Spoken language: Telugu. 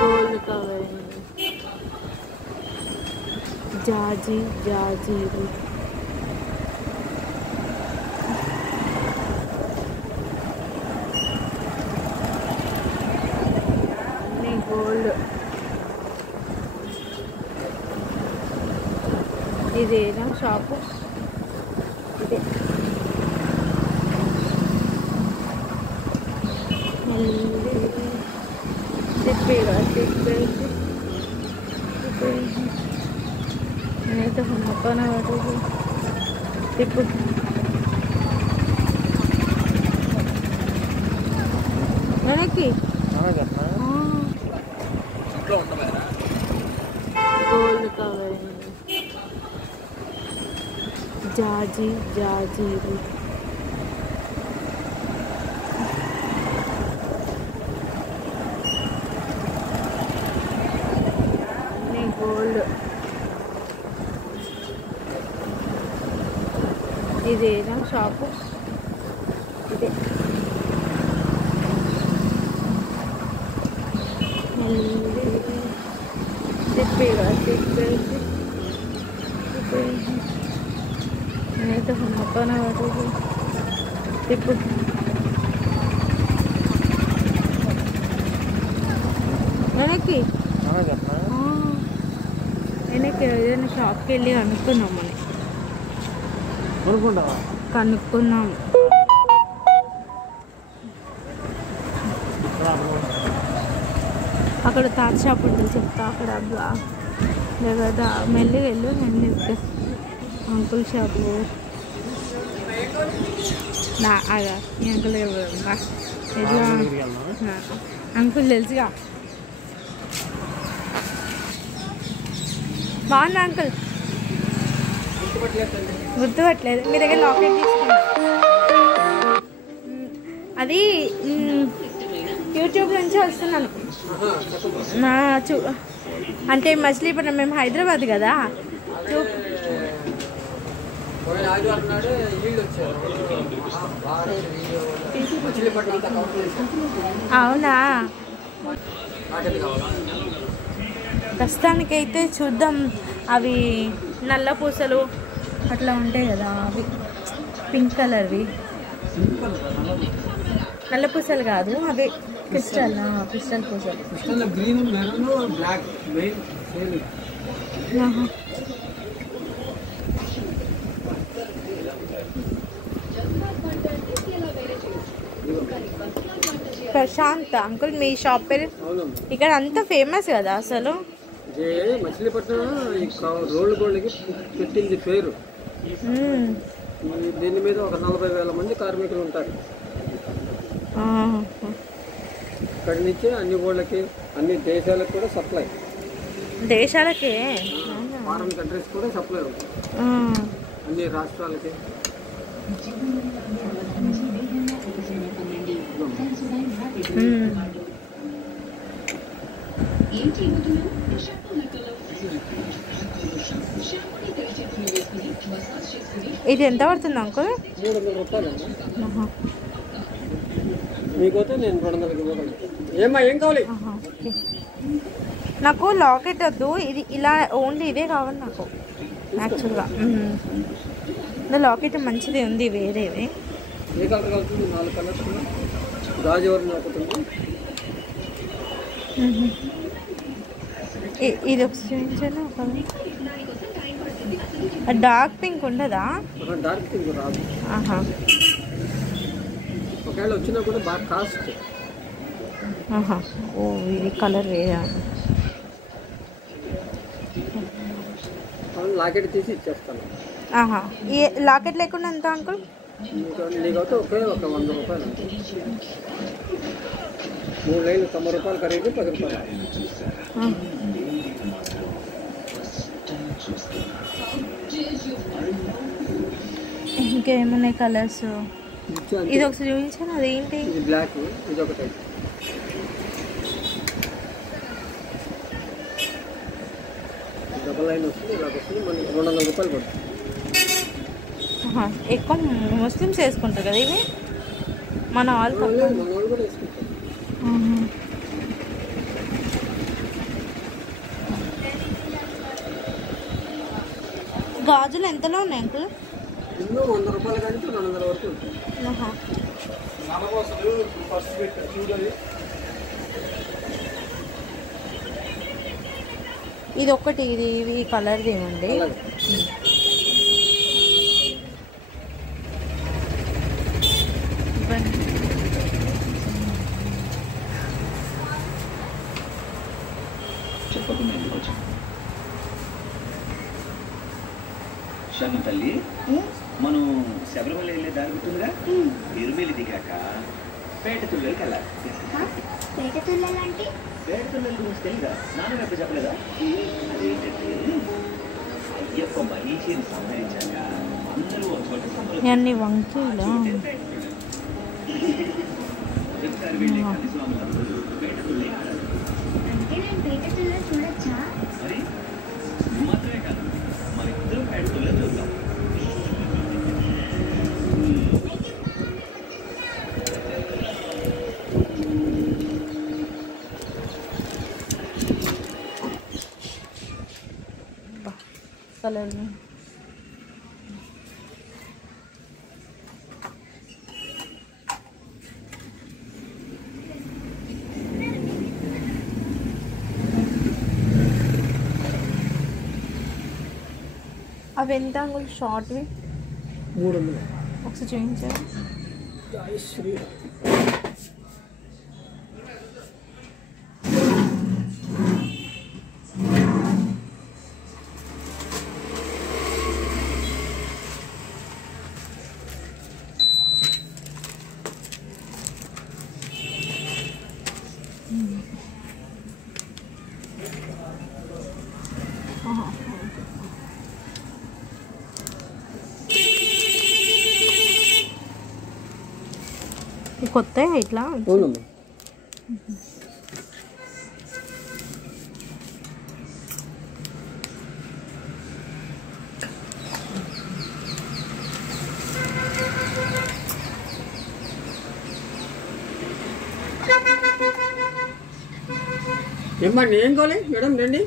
గోల్డ్ కవర్ జాజీ జాజీలు అన్నీ గోల్డ్. ఇదేనా షాపు? ఇదే నేనైతే మొక్కన ఇప్పుడు వెనక్కి గోల్డ్ కవర్ జాజీ జాజీలు గోల్డ్. ఇదేనా షాపు? ఇదే నేనైతే మొక్కన ఇప్పుడు వెనక్కి వెనక్కి ఏదైనా షాప్కి వెళ్ళి కనుక్కున్నాం అని కనుక్కున్నాం. అక్కడ తాత షాప్ ఉంటుంది చెప్తా. అక్కడ లేదా మెల్లిగా వెళ్ళు. నేను అంకుల్ షాపు నా అగా ఈ అంకుల్ ఎట్లా అంకుల్ తెలుసుగా. బాగుంది అంకుల్, గుర్తుపట్టలేదు. మీ దగ్గర లాకెట్ తీసుకున్నా, అది యూట్యూబ్ నుంచి వస్తున్నాను. అంటే మచిలీపట్నం, మేము హైదరాబాద్ కదా. అవునా, ప్రస్తుతానికైతే చూద్దాం. అవి నల్ల పూసలు అట్లా ఉంటాయి కదా, అవి పింక్ కలర్వి. నల్ల పూసలు కాదు, అవి క్రిస్టల్ పూసలు. ప్రశాంత్ అంకుల్, మీ షాప్ పేరు ఇక్కడ అంతా ఫేమస్ కదా అసలు. మచిలీపట్నం రోడ్డు గోల్డ్కి పెట్టింది పేరు. దీని మీద ఒక 40,000 మంది కార్మికులు ఉంటారు. ఇక్కడి నుంచి అన్ని గోళ్ళకి, అన్ని దేశాలకు కూడా సప్లై. దేశాలకే, ఫారెన్ కంట్రీస్ కూడా సప్లై అవుతుంది, అన్ని రాష్ట్రాలకి. ఇది ఎంత పడుతుంది అంకుల్? 300 రూపాయలు. మీకైతే నేను 200కి ఇవ్వగలను. ఏమ్మా, ఏం కావాలి? నాకు లాకెట్ వద్దు, ఇది ఇలా ఓన్లీ ఇదే కావాలి నాకు యాక్చువల్గా. లాకెట్ మంచిది ఉంది, వేరేవి. ఏ కలర్ కలుగుతుంది? 4 కలర్స్. గాజువరం ఒకటి ఉంది. ఇది ఒక చూపించాను. డార్క్ పింక్ ఉండదా? డార్క్ పింక్ రాదు. ఒకవేళ వచ్చినా కూడా బాగా కాస్ట్. ఓ, ఇది కలర్ వేరే. లాకెట్ తీసి ఇచ్చేస్తాను. ఈ లాకెట్ లేకుండా ఎంత అంకుల్? నీకైతే ఒకే ఒక 100 రూపాయలు. 3 లైన్లు 90 రూపాయలు ఖరీదు, 10 రూపాయలు. ఇంకేమున్నాయి కలర్స్? ఇది ఒకసారి చూపించాను. అదేంటి? ఇది బ్లాక్, ఇది ఒక టైప్. డబల్ లైన్ వస్తుంది, ఇలా వస్తుంది. మనకి 200 రూపాయలు పడుతుంది. ఎక్కువ ముస్లిమ్స్ వేసుకుంటారు కదా ఇవి, మన వాళ్ళు మన వాళ్ళు కూడా వేసుకుంటారు. గాజులు ఎంతలో ఉన్నాయి అంకుల్? ఇన్నో 100 రూపాయల కానీ 200 వరకు ఉంటుంది. ఇది ఒక్కటి, ఇది ఈ కలర్ది ఏమండి? శర్మ తల్లి, మనం శబరిమల వెళ్ళే దారి గుర్తుందిగా? ఎరుమేలి దిగాక పేట తుళ్ళకి వెళ్ళాలి. పేట తుళ్ళాలంటే పేట తుళ్ళల గురించి తెలియదా? నాన్న ఎప్పుడు చెప్పలేదా? అదేంటంటే అయ్యప్ప మరీచిని సంహరించాక అందరూ ఒక చోట అన్ని వంకీలా వెళ్ళే కలి స్వాములందరూ పేట తుళ్ళే. అంటే నేను పేట తుళ్ళ చూడొచ్చా? మరి నువ్వు మాత్రమే కాదు, మన ఇద్దరు పేట తుళ్ళే చూద్దాం. కలర్ అవి ఎంత అంగులు షార్ట్వి? 300. ఒకసారి చూపించారు. జై శ్రీ. కొత్త ఇట్లా అవునమ్మా. ఏమ్మా ఏం కావాలి మేడం? రండి.